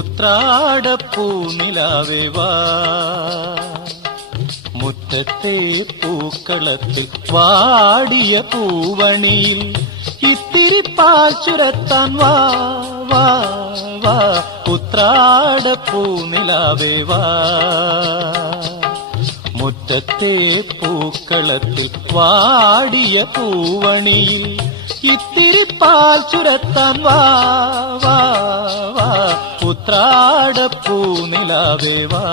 ഉത്രാടപ്പൂനിലാവേ വാ, മുറ്റത്തെ പൂക്കളത്തിൽ വാടിയ പൂവണിയിൽ ഇത്തിരി പാൽ ചുരത്താൻ വാ വാ വാ, ഉത്രാടപ്പൂനിലാവേ വാ. മുറ്റത്തെ പൂക്കളത്തിൽ വാടിയ പൂവണിയിൽ ഇത്തിരി പാൽ ചുരത്താൻ വാ വാ വാ, ഉത്രാടപ്പൂനിലാവേ വാ.